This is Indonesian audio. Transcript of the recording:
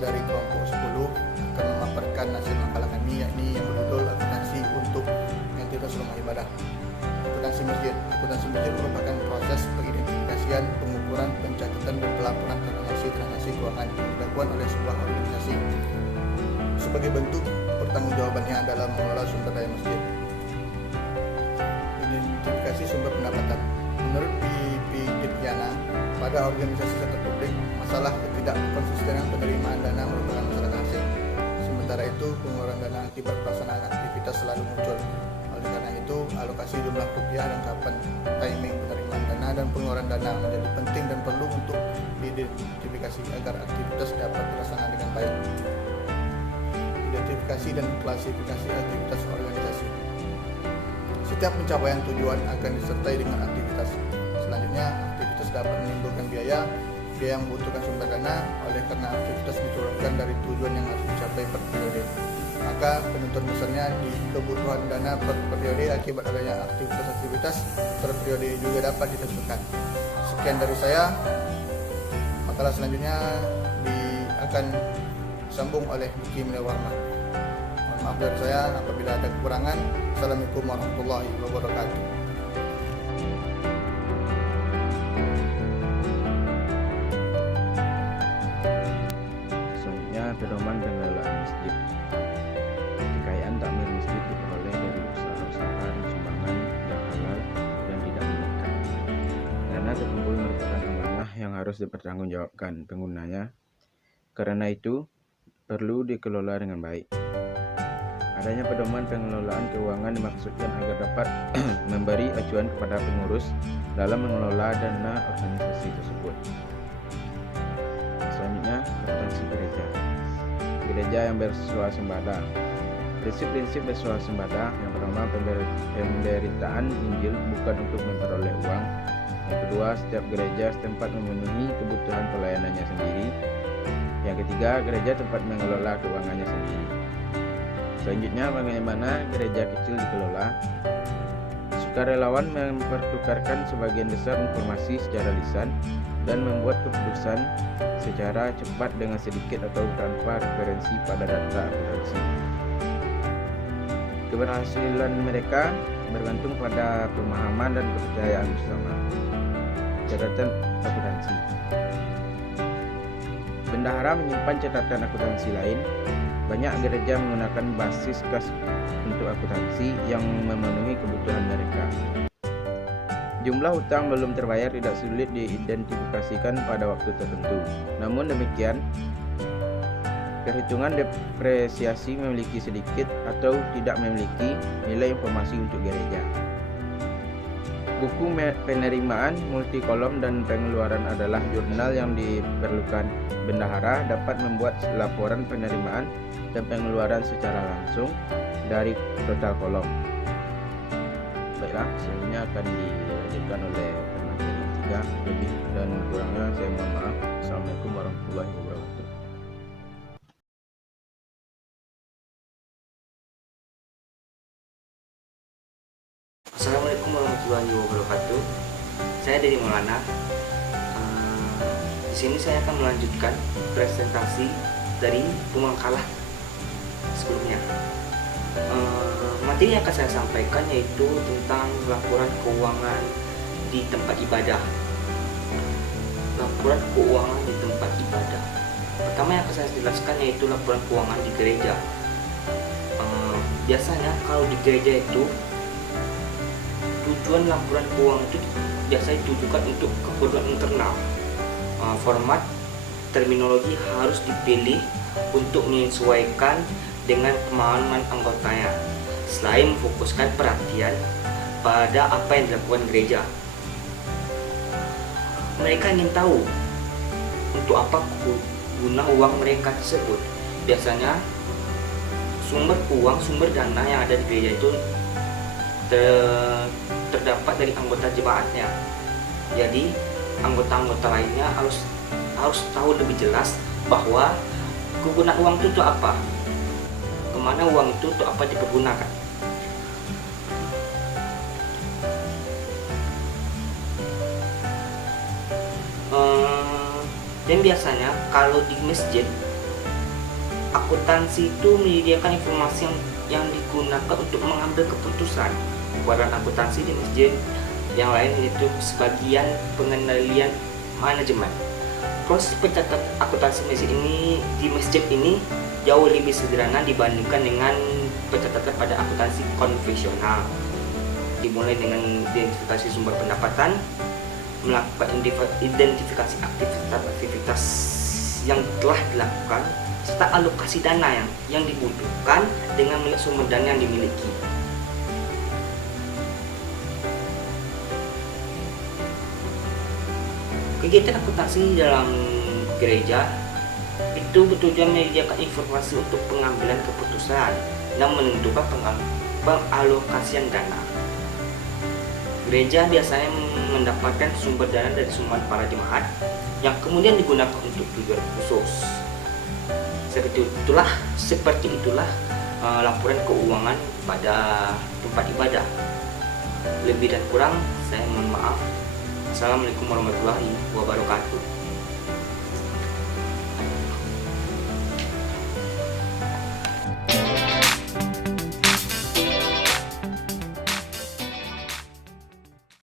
dari kelompok 10 akan memaparkan hasil makalah kami, yakni yang berjudul akuntansi untuk entitas rumah ibadah. Akuntansi masjid. Akuntansi masjid merupakan proses pengidentifikasian, pengukuran, pencatatan dan pelaporan transaksi keuangan yang dilakukan oleh sebuah organisasi sebagai bentuk pertanggungjawabannya dalam mengelola sumber daya masjid. Identifikasi sumber pendapatan. Menurut PP Dirjana, pada organisasi sektor publik, masalah ketidakkonsistenan penerimaan dana merupakan masalah asing. Sementara itu, pengeluaran dana akibat pelaksanaan aktivitas selalu muncul. Oleh karena itu, alokasi jumlah rupiah dan kapan timing penerimaan dana dan pengeluaran dana menjadi penting dan perlu untuk diidentifikasi agar aktivitas dapat dilaksanakan dengan baik. Identifikasi dan klasifikasi aktivitas organisasi. Setiap pencapaian tujuan akan disertai dengan aktivitas. Selanjutnya, aktivitas dapat menimbulkan biaya yang membutuhkan sumber dana. Oleh karena aktivitas diturunkan dari tujuan yang harus dicapai per periode, maka penentuan besarnya di kebutuhan dana per periode akibat adanya aktivitas-aktivitas per periode juga dapat ditentukan. Sekian dari saya. Makalah selanjutnya akan disambung oleh Buki Warna. Mohon maaf dari saya apabila ada kekurangan. Assalamualaikum warahmatullahi wabarakatuh. Selanjutnya, pedoman pengelolaan masjid. Kekayaan takmir masjid diperoleh dari usaha-usaha dan sumbangan yang halal dan tidak mengikat. Dana terkumpul merupakan amanah yang harus dipertanggungjawabkan penggunanya. Karena itu, perlu dikelola dengan baik. Adanya pedoman pengelolaan keuangan dimaksudkan agar dapat memberi acuan kepada pengurus dalam mengelola dana organisasi tersebut. Selanjutnya, akuntansi gereja. Gereja yang bersuasembada. Prinsip-prinsip bersuasembada. Yang pertama, pemberitaan Injil bukan untuk memperoleh uang. Yang kedua, setiap gereja setempat memenuhi kebutuhan pelayanannya sendiri. Yang ketiga, gereja tempat mengelola keuangannya sendiri. Selanjutnya, bagaimana gereja kecil dikelola. Sukarelawan mempertukarkan sebagian besar informasi secara lisan dan membuat keputusan secara cepat dengan sedikit atau tanpa referensi pada data akuntansi. Keberhasilan mereka bergantung pada pemahaman dan kepercayaan bersama. Catatan akuntansi. Bendahara menyimpan catatan akuntansi lain. Banyak gereja menggunakan basis kas untuk akuntansi yang memenuhi kebutuhan mereka. Jumlah hutang belum terbayar tidak sulit diidentifikasikan pada waktu tertentu. Namun demikian, perhitungan depresiasi memiliki sedikit atau tidak memiliki nilai informasi untuk gereja. Buku penerimaan, multikolom, dan pengeluaran adalah jurnal yang diperlukan. Bendahara dapat membuat laporan penerimaan dan pengeluaran secara langsung dari total kolom. Baiklah, selanjutnya akan dilanjutkan oleh pemateri 3. Lebih dan kurangnya saya mohon maaf. Assalamualaikum warahmatullahi wabarakatuh. Assalamualaikum warahmatullahi wabarakatuh. Saya dari Maulana. Di sini saya akan melanjutkan presentasi dari pemakalah sebelumnya. Materi yang akan saya sampaikan yaitu tentang laporan keuangan di tempat ibadah. Laporan keuangan di tempat ibadah. Pertama yang akan saya jelaskan yaitu laporan keuangan di gereja. Biasanya kalau di gereja itu tujuan laporan keuangan itu biasanya ditujukan untuk keperluan internal. Format terminologi harus dipilih untuk menyesuaikan dengan pemahaman anggotanya, selain memfokuskan perhatian pada apa yang dilakukan gereja. Mereka ingin tahu untuk apa guna uang mereka tersebut. Biasanya sumber dana yang ada di gereja itu terdapat dari anggota jemaatnya. Jadi anggota-anggota lainnya harus tahu lebih jelas bahwa kegunaan uang itu untuk apa, kemana uang itu untuk apa dipergunakan. Dan biasanya kalau di masjid akuntansi itu menyediakan informasi yang digunakan untuk mengambil keputusan. Peran akuntansi di masjid yang lain yaitu sebagian pengendalian manajemen. Proses pencatatan akuntansi di masjid ini jauh lebih sederhana dibandingkan dengan pencatatan pada akuntansi konvensional. Dimulai dengan identifikasi sumber pendapatan, melakukan identifikasi aktivitas yang telah dilakukan, serta alokasi dana yang dibutuhkan dengan melihat sumber dana yang dimiliki. Kegiatan akuntansi dalam gereja itu bertujuan menyediakan informasi untuk pengambilan keputusan dan menentukan pengalokasian dana. Gereja biasanya mendapatkan sumber dana dari sumbangan para jemaat yang kemudian digunakan untuk tujuan khusus. Seperti itulah laporan keuangan pada tempat ibadah. Lebih dan kurang saya mohon maaf. Assalamualaikum warahmatullahi wabarakatuh.